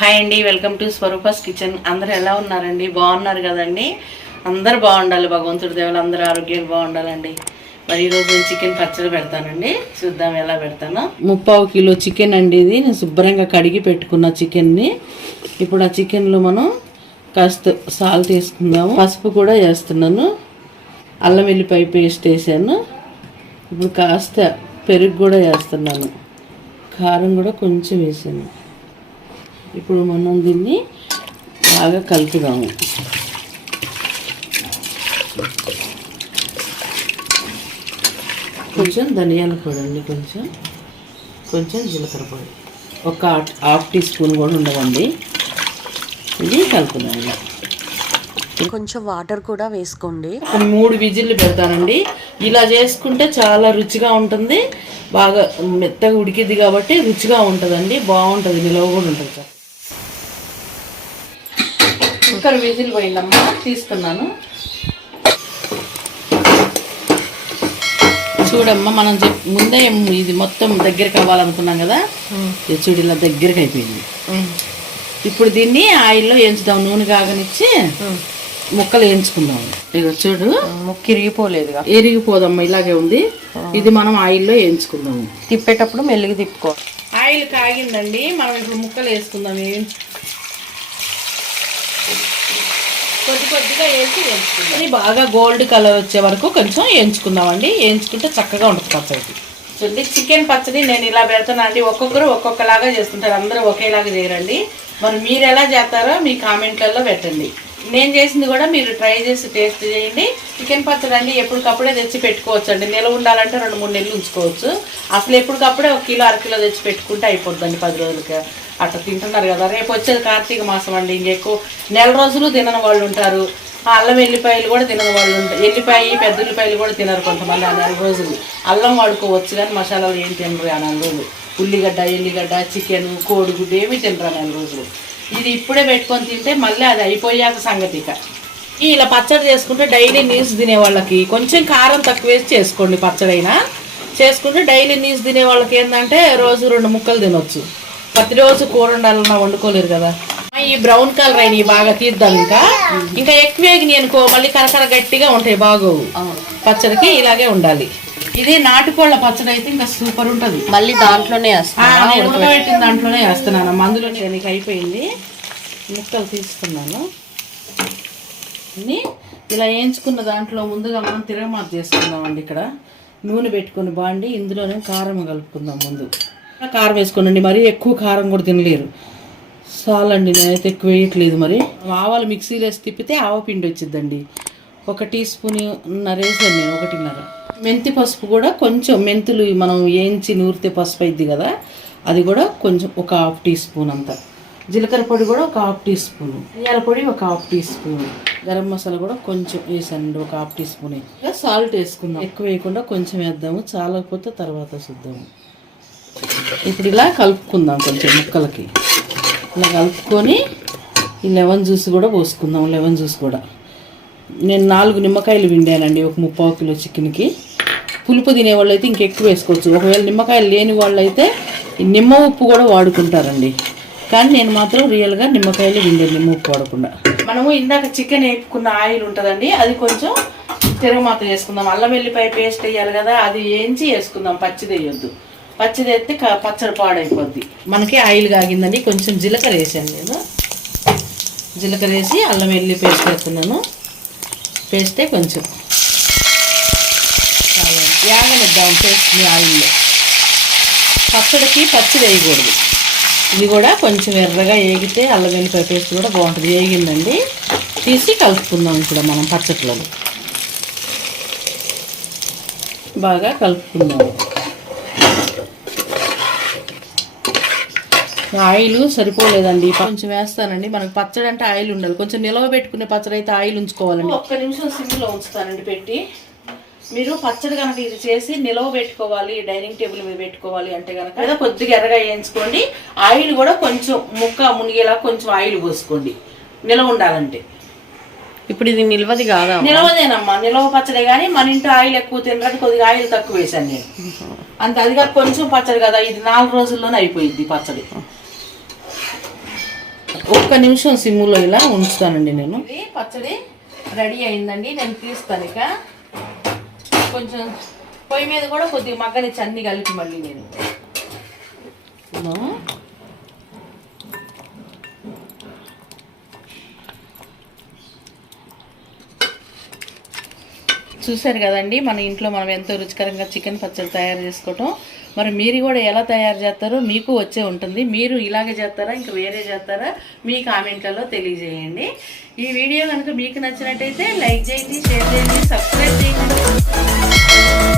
Hi అండి, welcome to Swarupa's kitchen. అందరూ ఎలా ఉన్నారండి? బాగున్నారు కదండి? అందరూ బాగుండాలి, భగవంతుడి దేవుళ్ళు అందరూ ఆరోగ్యాలు బాగుండాలండి. మరి ఈరోజు నేను చికెన్ పచ్చడి పెడతానండి. చూద్దాం ఎలా పెడతాను. 3/4 కిలో చికెన్ అండి ఇది. నేను శుభ్రంగా కడిగి పెట్టుకున్న చికెన్ని. ఇప్పుడు ఆ చికెన్లో మనం కాస్త సాల్ట్ వేసుకుందాము. పసుపు కూడా వేస్తున్నాను. అల్లం వెల్లిపాయ పేస్ట్ వేసాను. ఇప్పుడు కాస్త పెరుగు కూడా వేస్తున్నాను. కారం కూడా కొంచెం వేసాను. ఇప్పుడు మనం దీన్ని బాగా కలుపుదాము. కొంచెం ధనియాల పొడి అండి, కొంచెం జీలకర్ర పొడి, ఒక 1/2 టీ స్పూన్ కూడా ఉండదండి. ఇది కలుపుదాము. కొంచెం వాటర్ కూడా వేసుకోండి. 3 విజిల్లు పెడతానండి. ఇలా చేసుకుంటే చాలా రుచిగా ఉంటుంది. బాగా మెత్తగా ఉడికిద్ది కాబట్టి రుచిగా ఉంటుందండి, బాగుంటుంది, నిలవ కూడా ఉంటుంది. సార్ కుక్కర్ విజిల్ పోయిందమ్మా, తీస్తున్నాను. చూడమ్మా, మనం ముందే ఇది మొత్తం దగ్గరికి అవ్వాలనుకున్నాం కదా, చూడు ఇలా దగ్గరికి అయిపోయింది. ఇప్పుడు దీన్ని ఆయిల్లో వేయించుదాం. నూనె కాగనిచ్చి ముక్కలు వేయించుకుందాం. ఇక చూడు, ముక్క ఇరిగిపోలేదు, ఇరిగిపోదమ్మా, ఇలాగే ఉంది. ఇది మనం ఆయిల్లో వేయించుకుందాము. తిప్పేటప్పుడు మెల్లిగా తిప్పుకో. ఆయిల్ కాగిందండి, మనం ఇప్పుడు ముక్కలు వేసుకుందాం. కొద్దిగా వేసి వేయించుకుందాం. ఇది బాగా గోల్డ్ కలర్ వచ్చే వరకు కొంచెం వేయించుకుందామండి. వేయించుకుంటే చక్కగా ఉంటుంది పచ్చడి. చూడండి, చికెన్ పచ్చడి నేను ఇలా పెడతాను అండి. ఒక్కొక్కరు ఒక్కొక్కలాగా చేస్తుంటారు, అందరూ ఒకేలాగా చేయరండి. మరి మీరు ఎలా చేస్తారో మీ కామెంట్లలో పెట్టండి. నేను చేసింది కూడా మీరు ట్రై చేసి టేస్ట్ చేయండి. చికెన్ పచ్చడి అండి ఎప్పటికప్పుడే తెచ్చి పెట్టుకోవచ్చు అండి. నిల్వ ఉండాలంటే 2-3 నెలలు ఉంచుకోవచ్చు. అసలు ఎప్పటికప్పుడే 1 కిలో 1/2 కిలో తెచ్చి పెట్టుకుంటే అయిపోద్దండి 10 రోజులకి. అట్లా తింటున్నారు కదా. రేపు వచ్చేది కార్తీక మాసం అండి, ఇంకెక్కువ నెల రోజులు తినని వాళ్ళు ఉంటారు. అల్లం వెల్లిపాయలు కూడా తినని వాళ్ళు ఉంటారు. ఎల్లిపాయ పెద్ద ఉల్లిపాయలు కూడా తినరు కొంతమంది ఆ 4 రోజులు. అల్లం వాడుకోవచ్చు కానీ మసాలాలు ఏం తినరు ఆ 4 రోజులు. ఉల్లిగడ్డ, ఎల్లిగడ్డ, చికెన్, కోడిగుడ్డు ఏమీ తినరు ఆ 4 రోజులు. ఇది ఇప్పుడే పెట్టుకొని తింటే మళ్ళీ అది అయిపోయాక సంగతిక. ఇలా పచ్చడి చేసుకుంటే డైలీ నీసు తినే వాళ్ళకి కొంచెం కారం తక్కువ వేసి చేసుకోండి. పచ్చడైనా చేసుకుంటే డైలీ నీసు తినే వాళ్ళకి ఏంటంటే రోజు 2 ముక్కలు తినొచ్చు. ప్రతిరోజు కూర ఉండాలన్నా వండుకోలేరు కదా. ఈ బ్రౌన్ కలర్ అయినవి బాగా తీద్దాం. ఇంకా ఎక్కువ వేగినాయి అనుకో మళ్ళీ కరకర గట్టిగా ఉంటాయి, బాగోవు. పచ్చడికి ఇలాగే ఉండాలి. ఇది నాటుకోళ్ళ పచ్చడి అయితే ఇంకా సూపర్ ఉంటుంది. మళ్ళీ దాంట్లోనే ఉడకబెట్టిన దాంట్లోనే వేస్తున్నాను. అందులోనే నీకు అయిపోయింది. ముక్కలు తీసుకున్నాను. ఇలా వేయించుకున్న దాంట్లో ముందుగా మనం తిరగమాత చేసుకుందామండి. ఇక్కడ నూనె పెట్టుకుని బాండి, ఇందులోనే కారం కలుపుకుందాం. ముందు కారం వేసుకోండి, మరీ ఎక్కువ కారం కూడా తినలేరు. చాలండి, నేనైతే ఎక్కువ వేయట్లేదు. మరి ఆవాలు మిక్సీలో వేసి తిప్పితే ఆవపిండి వచ్చిద్దండి. 1 టీ స్పూన్ వేసాను నేను, 1.5. మెంతి పసుపు కూడా కొంచెం, మెంతులు మనం వేయించి నూరితే పసుపు అయింది కదా, అది కూడా కొంచెం 1/2 టీ స్పూన్ అంతా. జీలకర్ర పొడి కూడా 1/2 టీ స్పూన్. ధనియాల పొడి 1/2 టీ స్పూన్. గరం మసాలా కూడా కొంచెం వేసానండి, 1/2 టీ స్పూన్. ఇంకా సాల్ట్ వేసుకుందాం. ఎక్కువ వేయకుండా కొంచెం వేద్దాము, చాలకపోతే తర్వాత చూద్దాము. ఇప్పుడు ఇలా కలుపుకుందాం. కొంచెం ముక్కలకి ఇలా కలుపుకొని ఈ లెమన్ జ్యూస్ కూడా పోసుకుందాం. లెమన్ జ్యూస్ కూడా నేను 4 నిమ్మకాయలు పిండానండి ఒక 3/4 కిలో చికెన్కి. పులుపు తినేవాళ్ళు అయితే ఇంకెక్కువ వేసుకోవచ్చు. ఒకవేళ నిమ్మకాయలు లేని వాళ్ళు అయితే నిమ్మ ఉప్పు కూడా వాడుకుంటారండి. కానీ నేను మాత్రం రియల్గా నిమ్మకాయలు పిండాను, నిమ్మ ఉప్పు వాడకుండా. మనము ఇందాక చికెన్ వేపుకున్న ఆయిల్ ఉంటుందండి, అది కొంచెం తిరగమాత వేసుకుందాం. అల్లం వెల్లిపాయ పేస్ట్ వేయాలి కదా, అది వేయించి వేసుకుందాం. పచ్చిది వేయొద్దు, పచ్చిది వేస్తే పచ్చడి పాడైపోద్ది. మనకి ఆయిల్ కాగిందండి. కొంచెం జీలకర్ర వేసాను నేను. జీలకర్ర వేసి అల్లం వెల్లి పేస్ట్ వేస్తున్నాను. పేస్తే కొంచెం యాగనిద్దాం పేస్ట్ని ఆయిల్లో. పచ్చడికి పచ్చిది వేయకూడదు. ఇది కూడా కొంచెం ఎర్రగా వేగితే అల్లం వెల్లిపాయ పేస్ట్ కూడా బాగుంటుంది. వేగిందండి, తీసి కలుపుకుందాం. ఇప్పుడు మనం పచ్చట్లలో బాగా కలుపుకుందాం. ఆయిల్ సరిపోలేదండి, కొంచెం వేస్తానండి. మనకు పచ్చడి అంటే ఆయిల్ ఉండాలి. కొంచెం నిలవ పెట్టుకునే పచ్చడి అయితే ఆయిల్ ఉంచుకోవాలండి. 1 నిమిషం సిమ్లో ఉంచుతానండి పెట్టి. మీరు పచ్చడి కనుక ఇది చేసి నిలవ పెట్టుకోవాలి, డైనింగ్ టేబుల్ మీద పెట్టుకోవాలి అంటే కనుక ఏదో కొద్దిగా ఎర్రగా వేయించుకోండి. ఆయిల్ కూడా కొంచెం ముక్క మునిగేలా కొంచెం ఆయిల్ పోసుకోండి నిలవ ఉండాలంటే. ఇప్పుడు ఇది నిల్వది కాదా? నిలవదేనమ్మా, నిలవ పచ్చడే. కానీ మన ఇంట్లో ఆయిల్ ఎక్కువ తినడానికి కొద్దిగా ఆయిల్ తక్కువ వేసాను నేను. అంత అదిగా కొంచెం పచ్చడి కదా, ఇది 4 రోజుల్లోనే అయిపోయింది పచ్చడి. ఒక్క నిమిషం సిమ్ములో ఇలా ఉంచుతానండి నేను. పచ్చడి రెడీ అయిందండి, నేను తీస్తాను. ఇక కొంచెం పొయ్యి మీద కూడా కొద్దిగా మగ్గనిచ్చి అన్నీ కలిపి మళ్ళీ నేను చూశారు కదండి, మన ఇంట్లో మనం ఎంతో రుచికరంగా చికెన్ పచ్చడి తయారు చేసుకోవటం. మరి మీరు కూడా ఎలా తయారు చేస్తారో మీకు వచ్చే ఉంటుంది. మీరు ఇలాగే చేస్తారా, ఇంకా వేరే చేస్తారా, మీ కామెంట్లలో తెలియజేయండి. ఈ వీడియో కనుక మీకు నచ్చినట్టయితే లైక్ చేయండి, షేర్ చేయండి, సబ్స్క్రైబ్ చేయండి.